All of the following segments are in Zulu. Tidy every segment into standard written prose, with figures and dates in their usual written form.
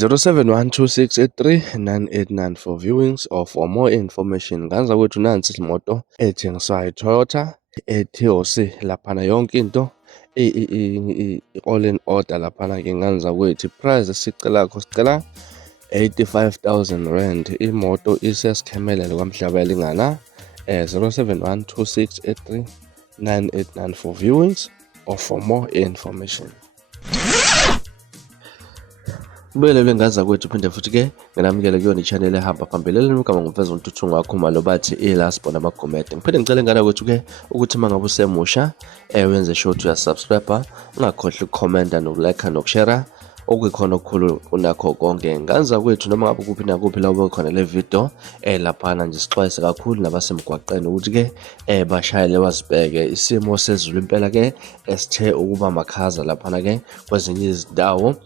0712683989 for viewings or for more information. Nganza kwethu nansi imoto ethengiswayo iToyota eTOC laphana yonke into all in order laphana ke nganza kwethu price sicela 85,000 rand. Imoto isesikhemelele kwamhlaba elingana 0712683989 for viewings or for more information. Kubelelwe ngaza kwethu phinde futhi ke nginamukele kuyona ichannel ehamba phambili elinugama ngumfeza uNtuthu Ngakhuma lo bathi iLasbo nabagomede. Ngiphinde ngicela ngana kwethu ke ukuthi mangabe usemusha wenze sure to subscribe, ungakhohlwa ukucomment nokulike nokushare okukhona okukhulu kunakho konke. Nganza kwethu noma ngabe kuphi nakuphi la ubekhona le video laphana nje sixwayise kakhulu nabasemgwaqeni ukuthi ke bashayele wazibheke isimo sezulu impela ke esithe ukuba makhaza laphana ke kwezinye izindawo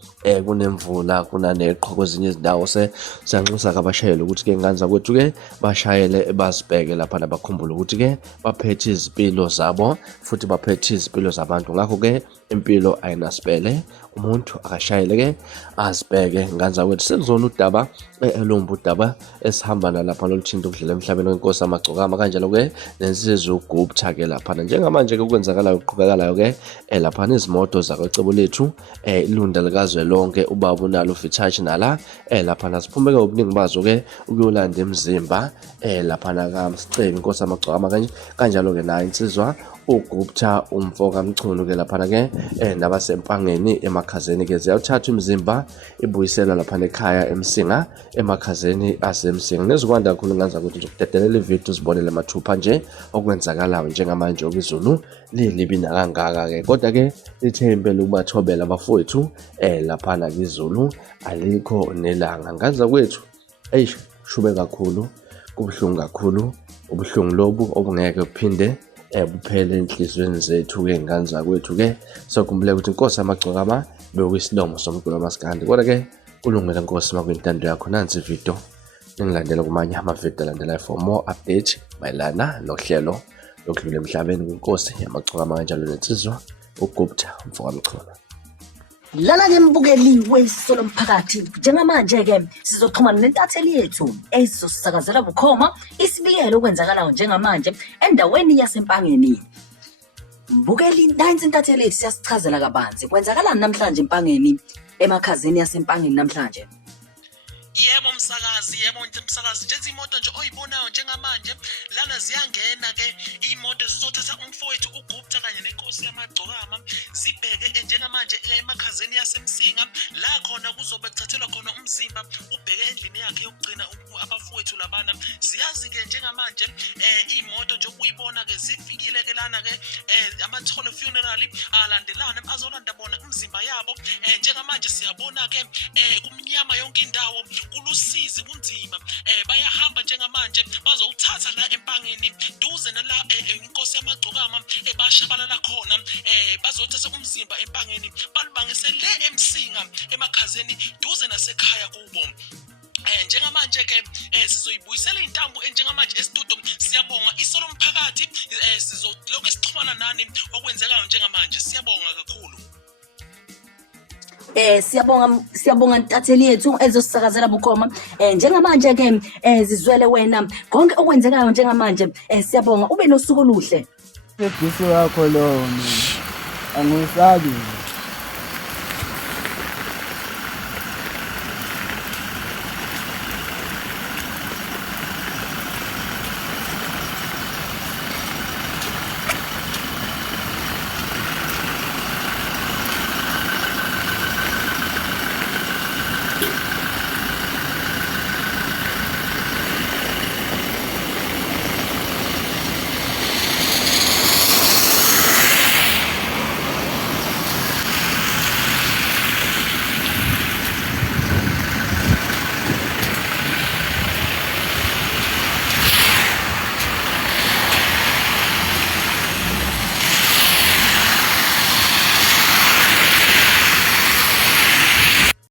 kunemvula kunaneqhwa kwezinye izindawo siyanxusa kabashayeli ukuthi ke nganza kwethu ke bashayele bazibheke laphana bakhumbule ukuthi ke baphethe izimpilo zabo futhi baphethe izimpilo zabantu. Ngakho ke impilo ayinasibele, umuntu akashayele ke azibheke. Nganza kwethu sekuzona udaba elomba udaba esihamba lapha loluthinta ukudlela emhlabeni wenkosi amagcokama kanjalo ke nensizwe uGupta ke laphana njengamanje ke kwenzakalayo uqhubekalayo ke laphana izimoto zakwecebo lethu ilunda likazwe lonke ubaba unalo ufithashi nala laphana siphumeke ubuningi bazo ke ukuyolanda emzimba laphana kaMsicebi inkosi amagcokama kanjalo ke nayo insizwa uGupta umfo kaMchunu ke laphana ke nabasempangeni emakhazeni ke ziyawuthatha imizimba ibuyisela laphana ekhaya eMsinga emakhazeni asemsinga. Nezikwanda kakhulu nganza ukuthi nje ukudedelela ivideo sibonele mathupha nje okwenzakalayo njengamanje okizulu lilibi nakangaka ke kodwa ke lithe impela ukubathobela abafowethu laphana kwizulu alikho nelanga. Nganza kwethu shube kakhulu kubuhlungu kakhulu, ubuhlungu lobu obungeke kuphinde buphele enhlizweni zethu ke nganza kwethu ke sokhumbule ukuthi inkosi amagcokama bekuyisilomo somculo maskandi kodwa ke kulungile nkosi makwintando yakho. Nansi video engilandela kumanye amavideo alandelayo for more update mayelana nohlelo lokudlula emhlabeni kwinkosi yamagcokama kanjalo nensizwa uGupta umfo kaMchunu. Lala ke mbukeliwe isolo mphakathi njengamanje ke sizoxhumana nentatheli yethu ezosakazela bukhoma isibikelo okwenzakalayo njengamanje endaweni yasempangeni. Mbukeli nansi intatheli yethu siyasichazela kabanzi kwenzakalani namhlanje empangeni emakhazeni yasempangeni namhlanje. Yebo msakazi, yebo msakazi, nje izimoto nje oyibonayo njengamanje lana ziyangena ke imoto zizothatha umfowethu uGupta kanye nenkosi yamagcokama zibheke njengamanje emakhazeni yasemsinga la khona kuzobe kuthathelwa khona umzimba ubheke endlini yakhe yokugcina abafowethu labana. Siyazi ke njengamanje imoto nje okuyibona ke zifikile ke lana ke amathole funeral alandelana azolanda bona umzimba yabo njengamanje siyabona ke kumnyama yonke indawo kulusizi kunzima bayahamba njengamanje bazowuthatha la empangeni duze nala inkosi yamagcokama bashabalala khona bazothatha umzimba empangeni balibangise le eMsinga emakhazeni duze nasekhaya kubo. Njengamanje ke sizoyibuyisela intambo njengamanje estudio. Siyabonga isolo mphakathi sizoloku sixhumana nani okwenzekayo njengamanje. Siyabonga kakhulu. Siyabonga ntatheli yethu ezosakazela bukhoma njengamanje ke zizwele wena konke okwenzekayo njengamanje. Siyabonga ube nosuku oluhle. Seduso yakho lo angisabi.